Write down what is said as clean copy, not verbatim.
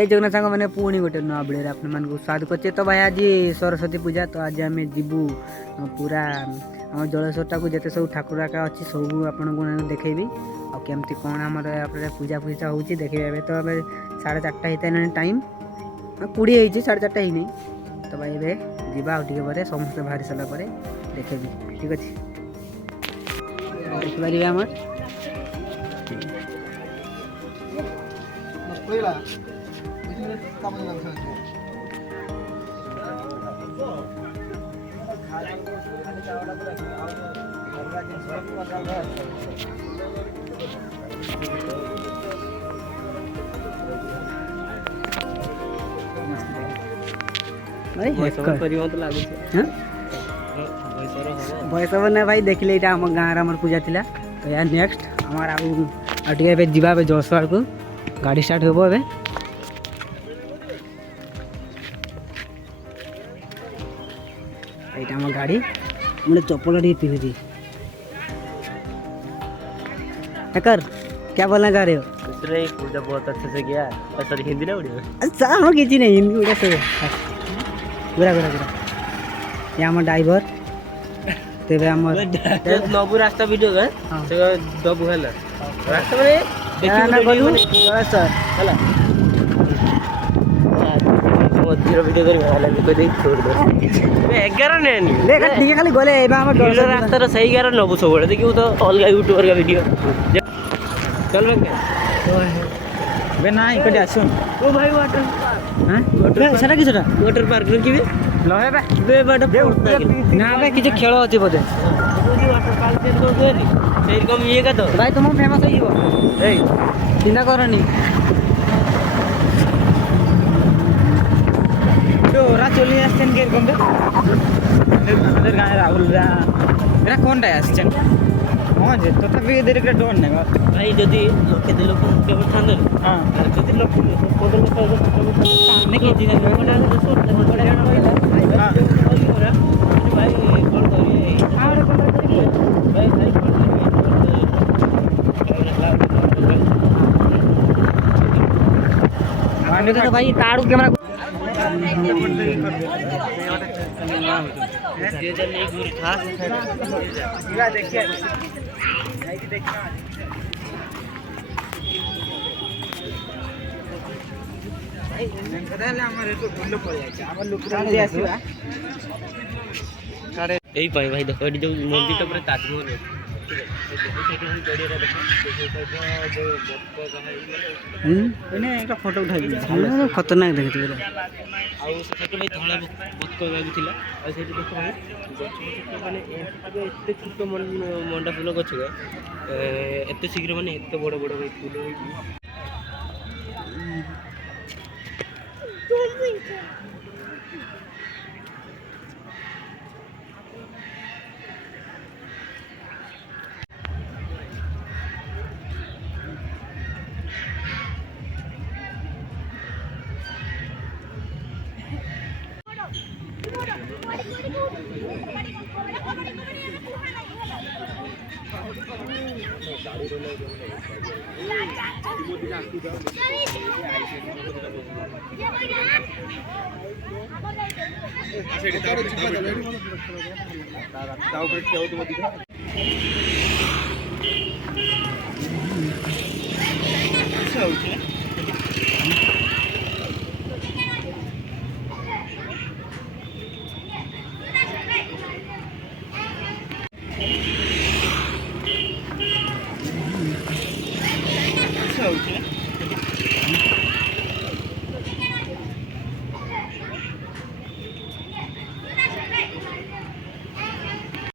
जय जगन्नाथ सांग मैंने पुणी गोटे नुआ बेड़े आपन स्वागत करचे। तो भाई आज सरस्वती पूजा तो आज आम जीवु पूरा आम जलेश्वरटा को जिते सब ठाकुर आका अच्छी सब आपको देखेबी आमती कौन आम पूजा पूजा हो देखिए। तो 4:30 होता है टाइम 20 होती 4:30 ही नहीं। तो भाई ए जावा समस्त बाहरी सारापर देखेबी ठीक अच्छे देखिपारे आम बयस ना भाई देखिले यहाँ आम गाँव पूजा थिला। तो यार नेक्स्ट आम आगे जा जलसवाड़ को गाड़ी स्टार्ट हो यहाँ आम गाड़ी मैं चप्पल टे पिंधुची कर क्या बोलना चाह रहे हो? पूजा बहुत अच्छे से किया। सॉरी हिंदी ना उड़िया। अच्छा हम किसी नहीं हिंदी उड़ा सब पूरा पूरा पूरा ये आम ड्राइवर तेरे आम नबू रास्ता वीडियो का से दबु हला रास्ता में ना बोलू सर हला जीरो वीडियो कर वाला को देख छोड़ दे 11 ने ले ठीक खाली गले एबा हम रास्ता रे सही 11 नबु सब देखियो तो अलग यूट्यूबर का वीडियो चल बे बे ना इकटे आसुन ओ भाई वाटर हां सेटा कि सेटा वाटर पार्क रे कि लहे बे बे बड़ा ना बे किछ खेल अछि बोधे वाटर पार्क से तो गरी सेई कम ये का तो भाई तुम फेमस होइबो ए चिंता करनी तो रा चली आछन के कम আমাদের গায়ে রাহুলরা এরা কোনটা আসছেন हां जे तथापि देर के डोन नै भाई जदी लोके दे लोक केवल थांदे हां और जदी लोक कोदल लोक नहीं दिन लोकना जो बड़ा जण होइला हां भाई कॉल करिए आरे कॉल करिए भाई भाई कॉल करिए माने तो भाई ताड़ू कैमरा ये जन एक दूर था पूरा देखिए देखिए भाई देख जो मंदिर पूरा ताजमहल फोटो उठाई खतरनाक देखते भाई धला बतक लाଗୁଥିଲା ଆଉ ସେଠି ଦେଖ ଭାଇ ଗଛ ମାନେ ଏତେ ଛୋଟ ମଣ୍ଡା ଫୁଲ ଗଛ ଏତେ ଶୀଘ୍ର ମାନେ ଏତେ ବଡ଼ ବଡ଼ ଭାଇ ଫୁଲ ହେଇକି